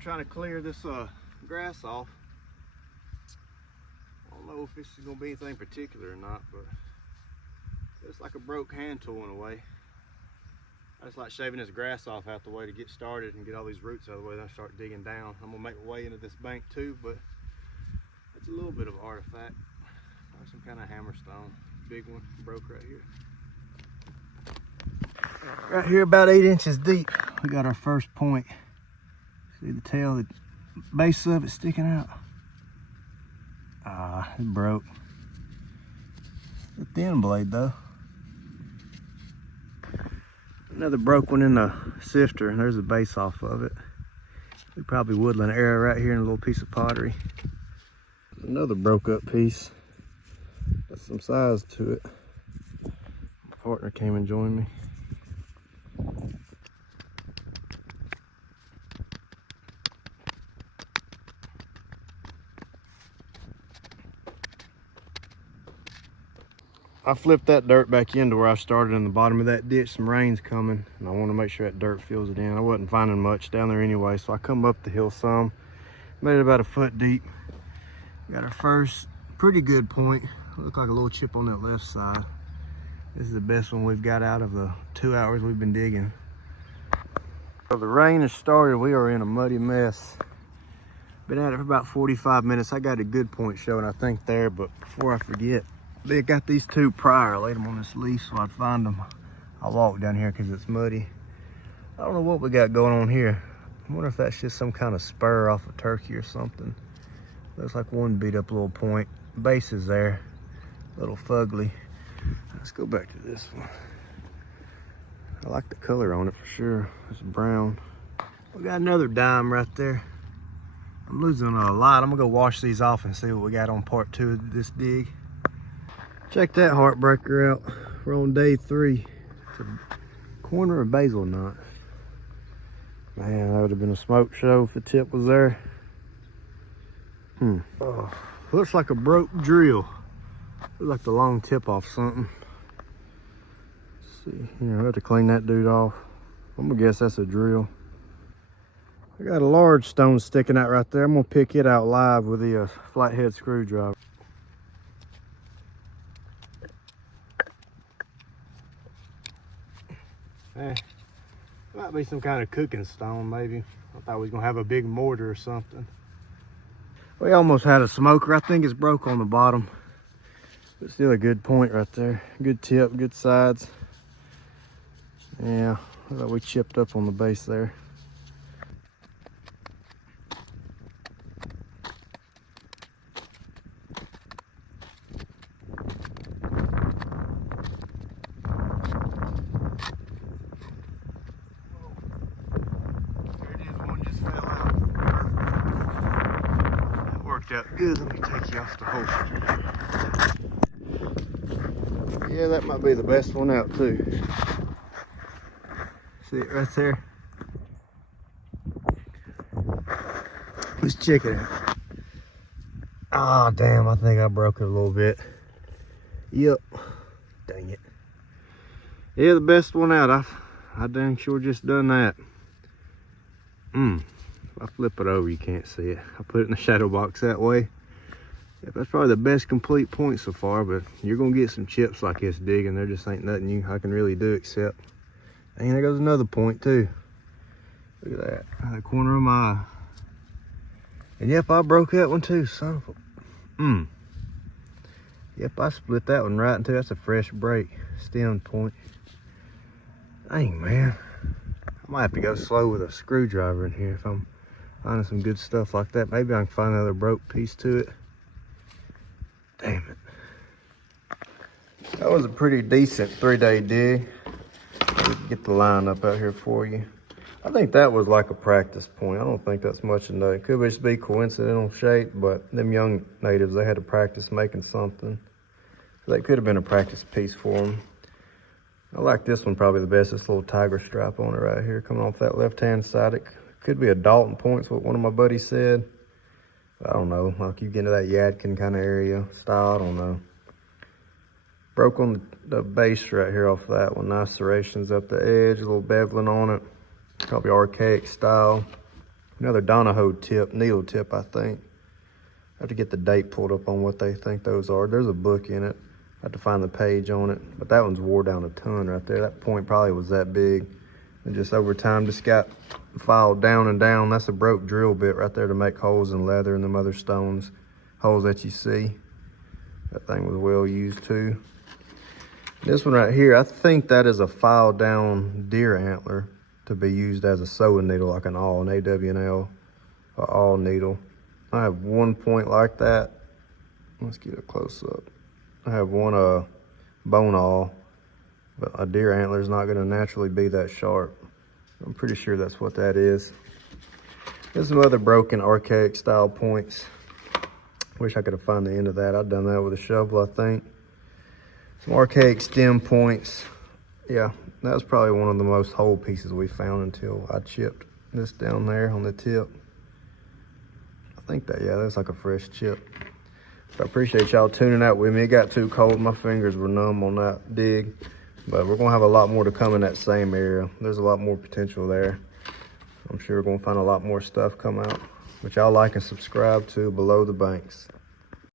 trying to clear this grass off. I don't know if this is gonna be anything particular or not, but it's like a broke hand tool in a way. I just like shaving this grass off out the way to get started and get all these roots out of the way. Then I start digging down. I'm gonna make my way into this bank too, but it's a little bit of artifact. Probably some kind of hammerstone. Big one, broke right here. Right here, about 8 inches deep, we got our first point. See the tail, the base of it sticking out. Ah, it broke. It's a thin blade though. Another broke one in the sifter. There's the base off of it. We probably woodland area right here in a little piece of pottery. Another broke up piece. Got some size to it. My partner came and joined me. I flipped that dirt back into where I started in the bottom of that ditch. Some rain's coming, and I want to make sure that dirt fills it in. I wasn't finding much down there anyway, so I come up the hill some. Made it about a foot deep. Got our first pretty good point. Looked like a little chip on that left side. This is the best one we've got out of the 2 hours we've been digging. So the rain has started. We are in a muddy mess. Been at it for about 45 minutes. I got a good point showing, I think, there, but before I forget, they got these two prior. I laid them on this leaf so I'd find them. I walked down here because it's muddy. I don't know what we got going on here. I wonder if that's just some kind of spur off a turkey or something. Looks like one beat up little point. Base is there, a little fugly. Let's go back to this one. I like the color on it for sure. It's brown. We got another dime right there. I'm losing a lot. I'm gonna go wash these off and see what we got on part 2 of this dig. Check that heartbreaker out. We're on day 3. It's a corner of basil knot. Man, that would have been a smoke show if the tip was there. Oh, looks like a broke drill. Looks like the long tip off something. Let's see, I have to clean that dude off. I'm gonna guess that's a drill. I got a large stone sticking out right there. I'm gonna pick it out live with the flathead screwdriver. Might be some kind of cooking stone, maybe. I thought we was gonna have a big mortar or something. We almost had a smoker. I think it's broke on the bottom, but still a good point right there. Good tip, good sides. Yeah, I thought we chipped up on the base there. Out good. Let me take you off the holster. Yeah, that might be the best one out too. See it right there? Let's check it out. Ah, damn, I think I broke it a little bit. Yep. Dang it. Yeah, the best one out. I dang sure just done that. If I flip it over, you can't see it. I put it in the shadow box that way. Yeah, that's probably the best complete point so far, but you're gonna get some chips like this digging. There just ain't nothing I can really do except. And there goes another point too. Look at that, out of the corner of my eye. And yep, I broke that one too, son of a. Yep, I split that one right in two. That's a fresh break, stem point. Dang, man. I might have to go slow with a screwdriver in here if I'm finding some good stuff like that. Maybe I can find another broke piece to it. Damn it. That was a pretty decent 3-day dig. Get the line up out here for you. I think that was like a practice point. I don't think that's much enough. It could just be coincidental shape, but them young natives, they had to practice making something. So that could have been a practice piece for them. I like this one probably the best. This little tiger stripe on it right here coming off that left-hand side. It could be a Dalton point's what one of my buddies said. I don't know, like you get into that Yadkin kind of area style, I don't know. Broke on the base right here off that one. Nice serrations up the edge, a little beveling on it. Probably archaic style. Another Donahoe tip, needle tip, I think. I have to get the date pulled up on what they think those are. There's a book in it. I have to find the page on it, but that one's wore down a ton right there. That point probably was that big. And just over time, just got filed down and down. That's a broke drill bit right there to make holes in leather and them other stones, holes that you see. That thing was well used too. This one right here, I think that is a filed down deer antler to be used as a sewing needle, like an awl, an AW&L, an awl needle. I have one point like that. Let's get a close up. I have one bone awl, but a deer antler is not going to naturally be that sharp. I'm pretty sure that's what that is. There's some other broken archaic style points. Wish I could have found the end of that. I've done that with a shovel, I think. Some archaic stem points. Yeah, that was probably one of the most whole pieces we found until I chipped this down there on the tip. I think that, yeah, that's like a fresh chip. So I appreciate y'all tuning out with me. It got too cold. My fingers were numb on that dig. But we're gonna have a lot more to come in that same area. There's a lot more potential there. I'm sure we're gonna find a lot more stuff come out. But y'all like and subscribe to Below the Banks.